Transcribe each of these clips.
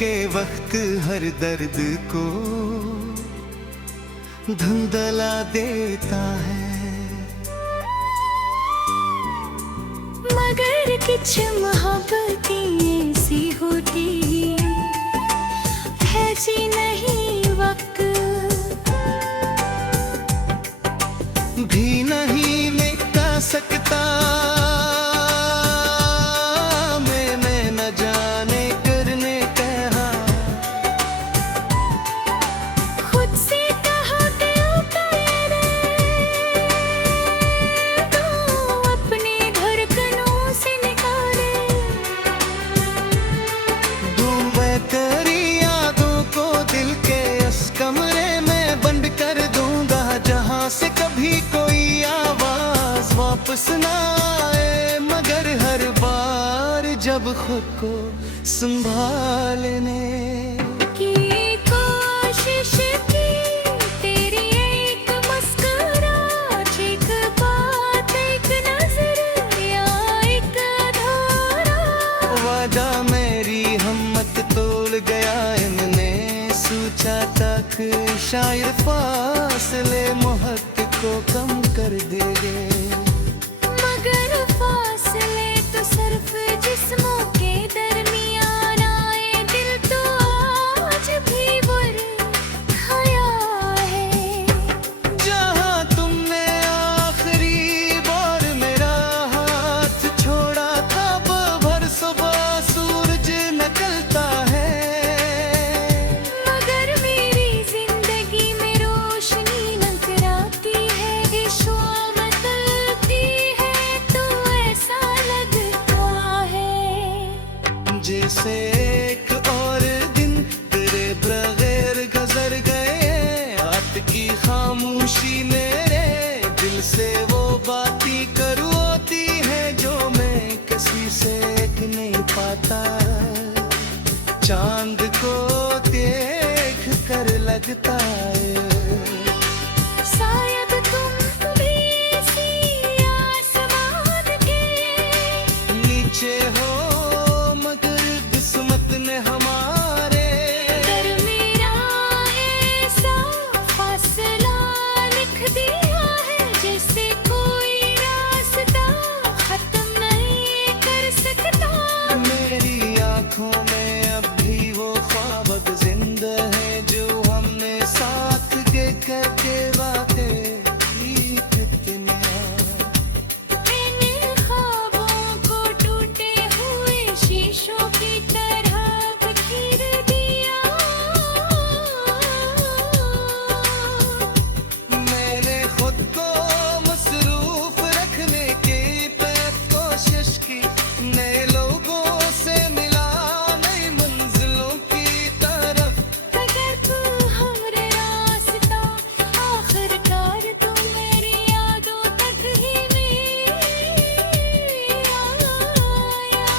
के वक्त हर दर्द को धुंधला देता है। मगर कुछ मोहब्बतें ऐसी होती ऐसी नहीं वक्त भी नहीं मिटा सकता। मैं न जाने करने कहा खुद से कहा कि उतर तो अपने धड़कनों से निकाले। दूं मैं तेरी यादों को दिल के इस कमरे में बंद कर दूंगा, जहां से कभी कोई आवाज वापस ना आए। मगर हर बार जब खुद को संभालने की कोशिश की, तेरी एक मुस्कुराहट, एक बात, एक नजर या एक अधूरा वादा मेरी हिम्मत तोल गया। इनने सोचा तक शायद फासले मोहब्बत को कम कर देंगे। मगर फासले तो सिर्फ जिस्मों के दरमियान आए। दिल तो आज भी बुरखाया है। जहाँ तुमने आखिरी बार मेरा हाथ छोड़ा था, भर सुबह सूरज निकलता है। मगर मेरी जिंदगी में रोशनी नजराती है, शाम तलती है तो ऐसा लगता है जैसे एक और दिन तेरे बगैर गुजर गए। रात की खामोशी मेरे दिल से वो बातें करवाती है जो मैं किसी से कह नहीं पाता। चांद को देख कर लगता है शायद तुम भी इसी आसमान के नीचे हो, मगर किस्मत ने हमारे दरमिया ऐसा फासला लिख दिया है, जैसे कोई रास्ता खत्म नहीं कर सकता। मेरी आंखों में अब भी वो ख्वाब जिंदा है जो हमने साथ के करके बातें की कितना। इन ख्वाबों को टूटे हुए शीशों की तरह बिखेर दिया। मैंने खुद को मसरूफ रखने की कोशिश की, नए लोगों से मिला, नई मंजिलों की तरफ। मगर तू हमरे रास्ता आखिरकार तू मेरी यादों तक ही नहीं आया।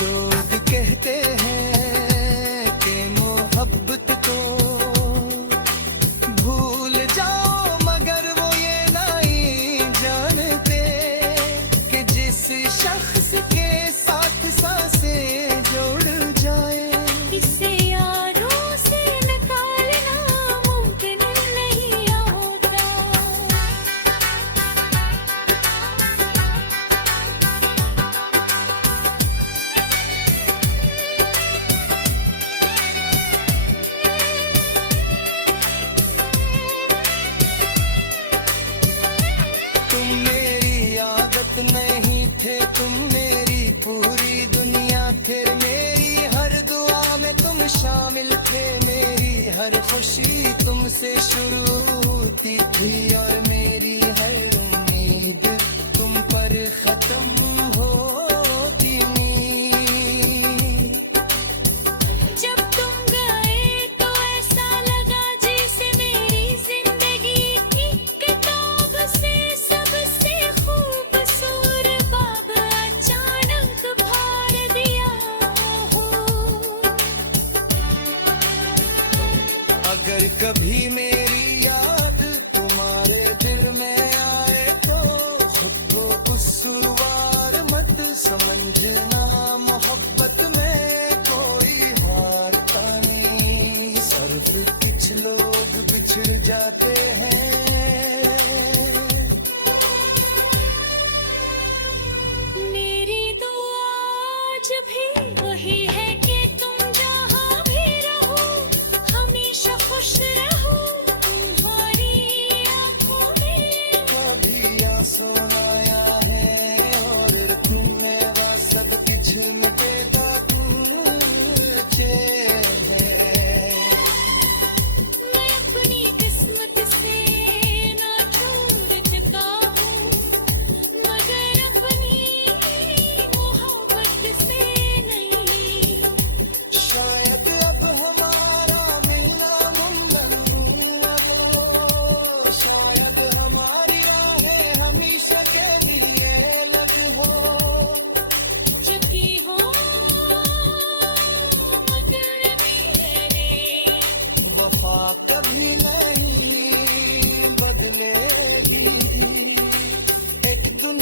लोग कहते हैं कि मोहब्बत को भूल जाओ, मगर वो ये नहीं जानते कि जिस शख्स के साथ सांसें जुड़ जाए, इसे यारों से निकालना मुमकिन नहीं होता। तुम मेरी आदत नहीं थे, तुम मेरी पूरी दुनिया थे। मेरी हर दुआ में तुम शामिल थे, मेरी हर खुशी तुमसे शुरू होती थी और मेरी हर उम्मीद तुम पर खत्म होती नहीं। जब तुम गए तो ऐसा लगा जैसे मेरी जिंदगी की किताब से सबसे खूबसूरत बाब अचानक फाड़ दिया हो। अगर कभी मेरी याद तुम्हारे दिल में आए तो खुद को कसूरवार मत समझना। मोहब्बत में कोई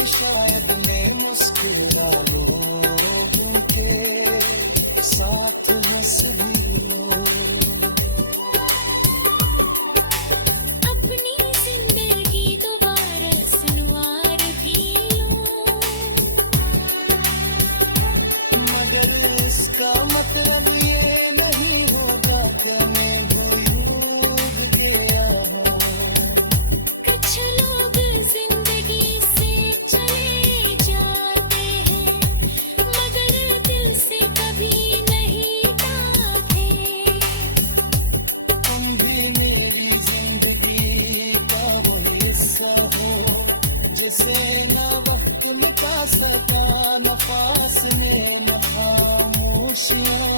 शायद मैं मुस्कुरा लोगों के साथ हंस भी लो। अपनी जिंदगी दोबारा संवार भी लो। मगर इसका मतलब ये नहीं होगा कि मैं भूल गया हूँ। कुछ लोग जिंदगी से चले जाते हैं मगर दिल से कभी नहीं जाते। तुम भी मेरी जिंदगी का वो हिस्सा हो जिसे न वक्त मिटा सका न फासले न खामोशियाँ।